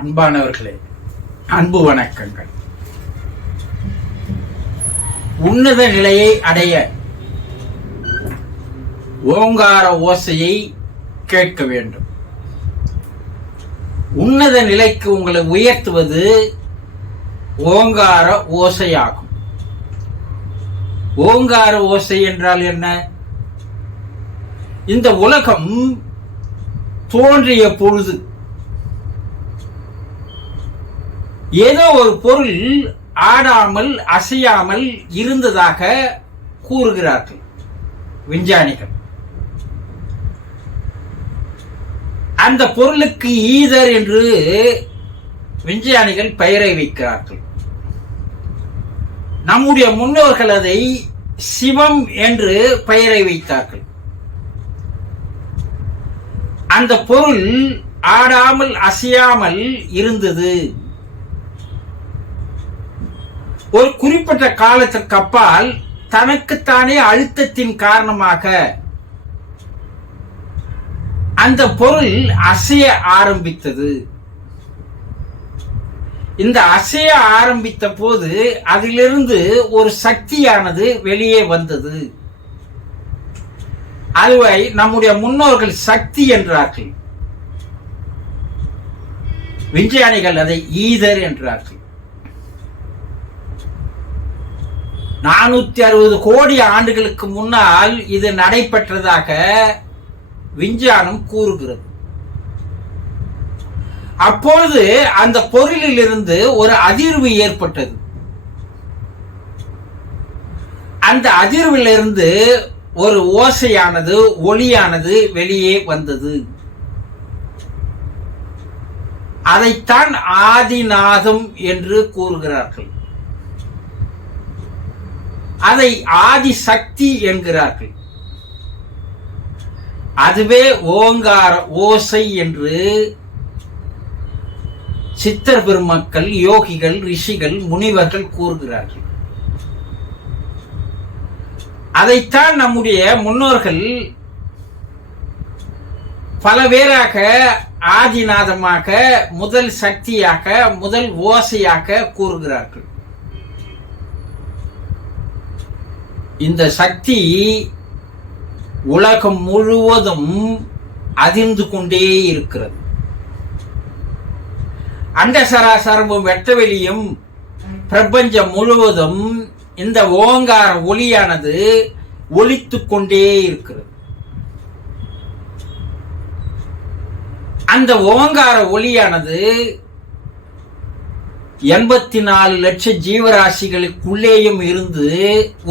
அன்பானவர்களே, அன்பு வணக்கங்கள். உன்னத நிலையை அடைய ஓங்கார ஓசையை கேட்க வேண்டும். உன்னத நிலைக்கு உங்களை உயர்த்துவது ஓங்கார ஓசையாகும். ஓங்கார ஓசை என்றால் என்ன? இந்த உலகம் தோன்றிய பொழுது ஏதோ ஒரு பொருள் ஆடாமல் அசையாமல் இருந்ததாக கூறுகிறார்கள் விஞ்ஞானிகள். அந்த பொருளுக்கு ஈதர் என்று விஞ்ஞானிகள் பெயரை வைக்கிறார்கள். நம்முடைய முன்னோர்கள் அதை சிவம் என்று பெயரை வைத்தார்கள். அந்த பொருள் ஆடாமல் அசையாமல் இருந்தது. ஒரு குறிப்பிட்ட காலத்திற்கு அப்பால் தனக்குத்தானே அழுத்தத்தின் காரணமாக அந்த பொருள் அசைய ஆரம்பித்தது. இந்த அசைய ஆரம்பித்த போது அதிலிருந்து ஒரு சக்தியானது வெளியே வந்தது. அதுவை நம்முடைய முன்னோர்கள் சக்தி என்றார்கள். விஞ்ஞானிகள் அதை ஈதர் என்றார்கள். 460 கோடி ஆண்டுகளுக்கு முன்னால் இது நடைபெற்றதாக விஞ்ஞானம் கூறுகிறது. அப்பொழுது அந்த பொருளில் இருந்து ஒரு அதிர்வு ஏற்பட்டது. அந்த அதிர்விலிருந்து ஒரு ஓசையானது, ஒளியானது வெளியே வந்தது. அதைத்தான் ஆதிநாதம் என்று கூறுகிறார்கள். அதை ஆதி சக்தி என்கிறார்கள். அதுவே ஓங்கார ஓசை என்று சித்தர் பெருமக்கள், யோகிகள், ரிஷிகள், முனிவர்கள் கூறுகிறார்கள். அதைத்தான் நம்முடைய முன்னோர்கள் பல பேராக ஆதிநாதமாக, முதல் சக்தியாக, முதல் ஓசையாக கூறுகிறார்கள். இந்த சக்தி உலகம் முழுவதும் அதிர்ந்து கொண்டே இருக்கிறது. அண்டசராசரமும் வெட்டவெளியும் பிரபஞ்சம் முழுவதும் இந்த ஓங்கார ஒளியானது ஒலித்துக் கொண்டே இருக்கிறது. அந்த ஓங்கார ஒளியானது 84 லட்சம் ஜீவராசிகளுக்குள்ளேயும் இருந்து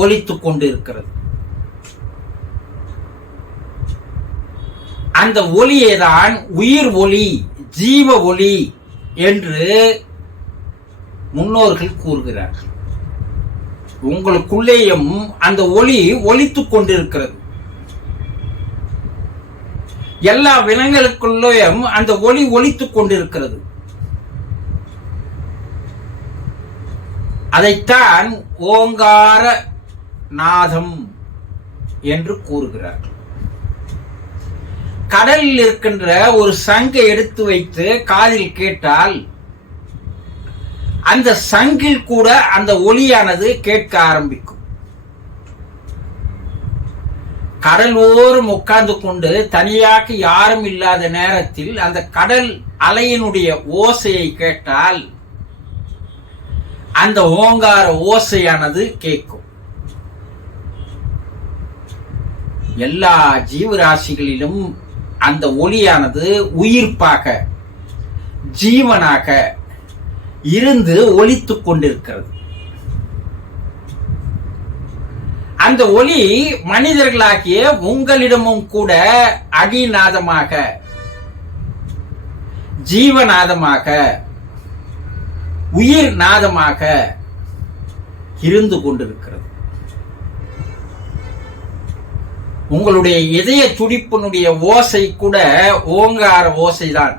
ஒலித்துக் கொண்டிருக்கிறது. அந்த ஒளியேதான் உயிர் ஒளி, ஜீவ ஒளி என்று முன்னோர்கள் கூறுகிறார்கள். உங்களுக்குள்ளேயும் அந்த ஒளி ஒலித்துக் கொண்டிருக்கிறது. எல்லா விலங்குகளுக்குள்ளேயும் அந்த ஒளி ஒலித்துக் கொண்டிருக்கிறது. அதைத்தான் ஓங்கார நாதம் என்று கூறுகிறார்கள். கடலில் இருக்கின்ற ஒரு சங்கை எடுத்து வைத்து காதில் கேட்டால் அந்த சங்கில் கூட அந்த ஒலியானது கேட்க ஆரம்பிக்கும். கடல் ஓரம் உட்கார்ந்து கொண்டு தனியாக யாரும் இல்லாத நேரத்தில் அந்த கடல் அலையினுடைய ஓசையை கேட்டால் அந்த ஓங்கார ஓசையானது கேட்கும். எல்லா ஜீவராசிகளிலும் அந்த ஒளியானது உயிர்ப்பாக, ஜீவனாக இருந்து ஒலித்துக் கொண்டிருக்கிறது. அந்த ஒளி மனிதர்களாகிய உங்களிடமும் கூட அடிநாதமாக, ஜீவநாதமாக, உயிர் நாதமாக இருந்து கொண்டிருக்கிறது. உங்களுடைய இதய துடிப்பினுடைய ஓசை கூட ஓங்கார ஓசைதான்.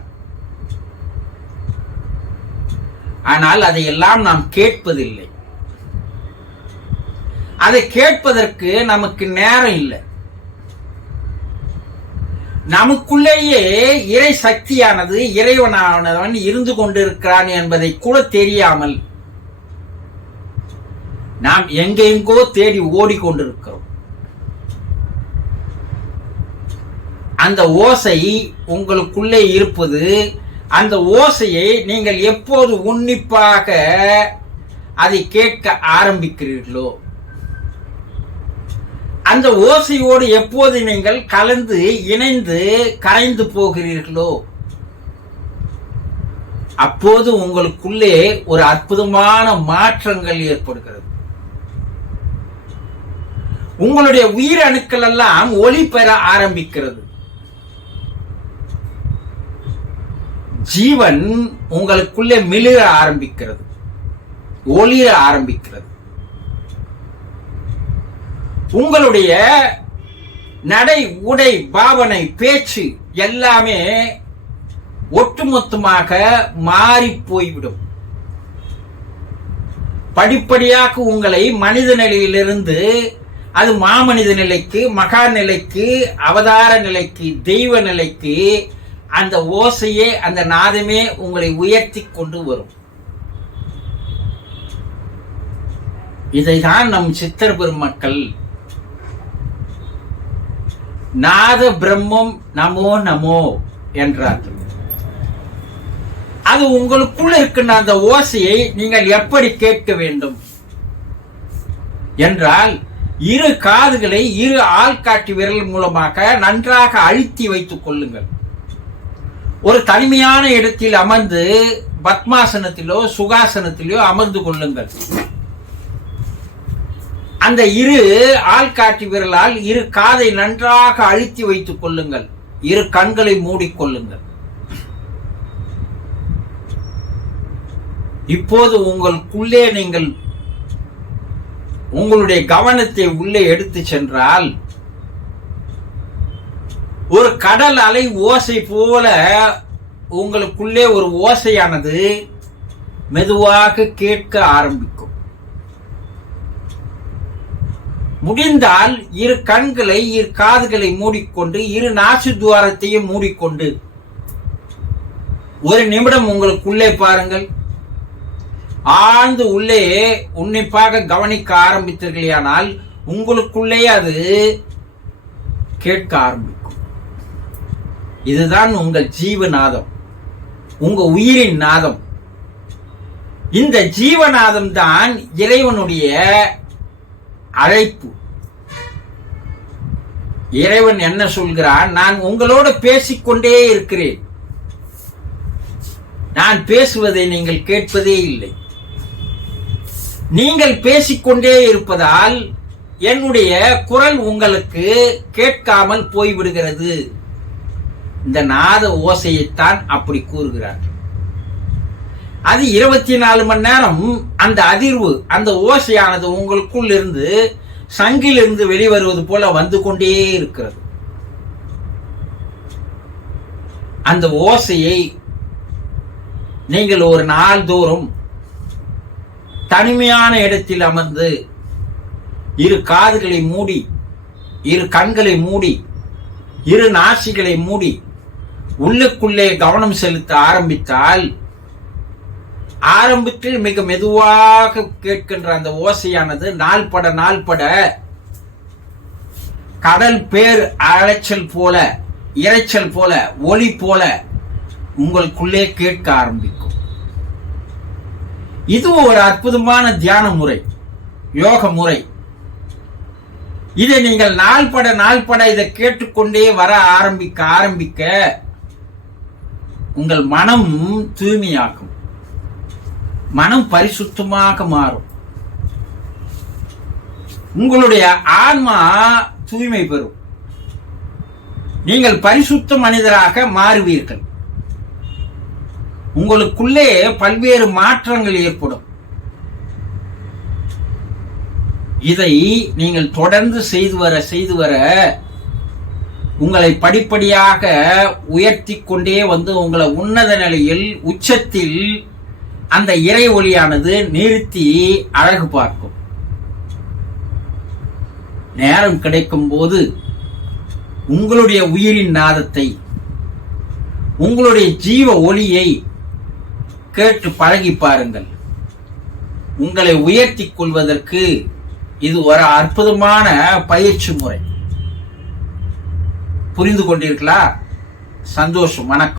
ஆனால் அதையெல்லாம் நாம் கேட்பதில்லை. அதை கேட்பதற்கு நமக்கு நேரம் இல்லை. நமக்குள்ளேயே இறை சக்தியானது இறைவனானவன் இருந்து கொண்டிருக்கிறான் என்பதை கூட தெரியாமல் நாம் எங்கெங்கோ தேடி ஓடிக்கொண்டிருக்கிறோம். அந்த ஓசை உங்களுக்குள்ளே இருப்பது, அந்த ஓசையை நீங்கள் எப்போது உன்னிப்பாக அதை கேட்க ஆரம்பிக்கிறீர்களோ, அந்த ஓசையோடு எப்போது நீங்கள் கலந்து இணைந்து கரைந்து போகிறீர்களோ, அப்போது உங்களுக்குள்ளே ஒரு அற்புதமான மாற்றங்கள் ஏற்படுகிறது. உங்களுடைய உயிரணுக்கள் எல்லாம் ஒளி பெற ஆரம்பிக்கிறது. ஜீவன் உங்களுக்குள்ளே மிளிர ஆரம்பிக்கிறது, ஒளிர ஆரம்பிக்கிறது. உங்களுடைய நடை, உடை, பாவனை, பேச்சு எல்லாமே ஒட்டுமொத்தமாக மாறி போய்விடும். படிப்படியாக உங்களை மனித நிலையிலிருந்து அது மாமனித நிலைக்கு, மகா நிலைக்கு, அவதார நிலைக்கு, தெய்வ நிலைக்கு அந்த ஓசையே, அந்த நாதமே உங்களை உயர்த்தி கொண்டு வரும். இதைதான் நம் சித்தர் பெருமக்கள் நாத பிரம்மம் நமோ நமோ என்றார்கள். அது உங்களுக்குள்ள இருக்கின்ற அந்த ஓசையை நீங்கள் எப்படி கேட்க வேண்டும் என்றால், இரு காதுகளை இரு ஆள்காட்டி விரல் மூலமாக நன்றாக அழுத்தி வைத்துக் கொள்ளுங்கள். ஒரு தனிமையான இடத்தில் அமர்ந்து பத்மாசனத்திலோ சுகாசனத்திலோ அமர்ந்து கொள்ளுங்கள். அந்த இரு ஆள்காட்டி விரலால் இரு காதை நன்றாக அழுத்தி வைத்துக் கொள்ளுங்கள். இரு கண்களை மூடிக்கொள்ளுங்கள். இப்போது உங்களுக்குள்ளே நீங்கள் உங்களுடைய கவனத்தை உள்ளே எடுத்து சென்றால், ஒரு கடல் அலை ஓசை போல உங்களுக்குள்ளே ஒரு ஓசையானது மெதுவாக கேட்க ஆரம்பிக்கும். முடிந்தால் இரு கண்களை இரு காதுகளை மூடிக்கொண்டு இரு நாசி துவாரத்தையும் மூடிக்கொண்டு ஒரு நிமிடம் உங்களுக்குள்ளே பாருங்கள். ஆழ்ந்து உள்ளே உன்னிப்பாக கவனிக்க ஆரம்பித்தீர்களானால் உங்களுக்குள்ளே அது கேட்க ஆரம்பிக்கும். இதுதான் உங்கள் ஜீவநாதம், உங்க உயிரின் நாதம். இந்த ஜீவநாதம் தான் இறைவனுடைய அழைப்பு. இறைவன் என்ன சொல்கிறான்? நான் உங்களோடு பேசிக்கொண்டே இருக்கிறேன், நான் பேசுவதை நீங்கள் கேட்பதே இல்லை. நீங்கள் பேசிக்கொண்டே இருப்பதால் என்னுடைய குரல் உங்களுக்கு கேட்காமல் போய்விடுகிறது. இந்த நாத ஓசையைத்தான் அப்படி கூறுகிறார். அது 24 மணி நேரம் அந்த அதிர்வு, அந்த ஓசையானது உங்களுக்குள் இருந்து சங்கிலிருந்து வெளிவருவது போல வந்து கொண்டே இருக்கிறது. அந்த ஓசையை நீங்கள் ஒரு நாள் தோறும் தனிமையான இடத்தில் அமர்ந்து இரு காதுகளை மூடி, இரு கண்களை மூடி, இரு நாசிகளை மூடி உள்ளுக்குள்ளே கவனம் செலுத்த ஆரம்பித்தால், ஆரம்பத்தில் மிக மெதுவாக கேட்கின்ற அந்த ஓசையானது நாள்பட நாள்பட கடல் பேர் அலைச்சல் போல, இரைச்சல் போல, ஒளி போல உங்களுக்குள்ளே கேட்க ஆரம்பிக்கும். இது ஒரு அற்புதமான தியான முறை, யோக முறை. இதை நீங்கள் நாள்பட நாள்பட இதை கேட்டுக்கொண்டே வர ஆரம்பிக்க உங்கள் மனம் தூய்மையாகும், மனம் பரிசுத்தமாக மாறும், உங்களுடைய ஆன்மா தூய்மை பெறும், நீங்கள் பரிசுத்த மனிதராக மாறுவீர்கள். உங்களுக்குள்ளே பல்வேறு மாற்றங்கள் ஏற்படும். இதை நீங்கள் தொடர்ந்து செய்து வர உங்களை படிப்படியாக உயர்த்தி கொண்டே வந்து உங்களை உன்னத நிலையில், உச்சத்தில் அந்த இறை ஒளியானது நிறுத்தி அழகு பார்க்கும். நேரம் கிடைக்கும் போது உங்களுடைய உயிரின் நாதத்தை, உங்களுடைய ஜீவ ஒளியை கேட்டு பழகி பாருங்கள். உங்களை உயர்த்தி கொள்வதற்கு இது ஒரு அற்புதமான பயிற்சி முறை. புரிந்து கொண்டீர்களா? சந்தோஷம். வணக்கம்.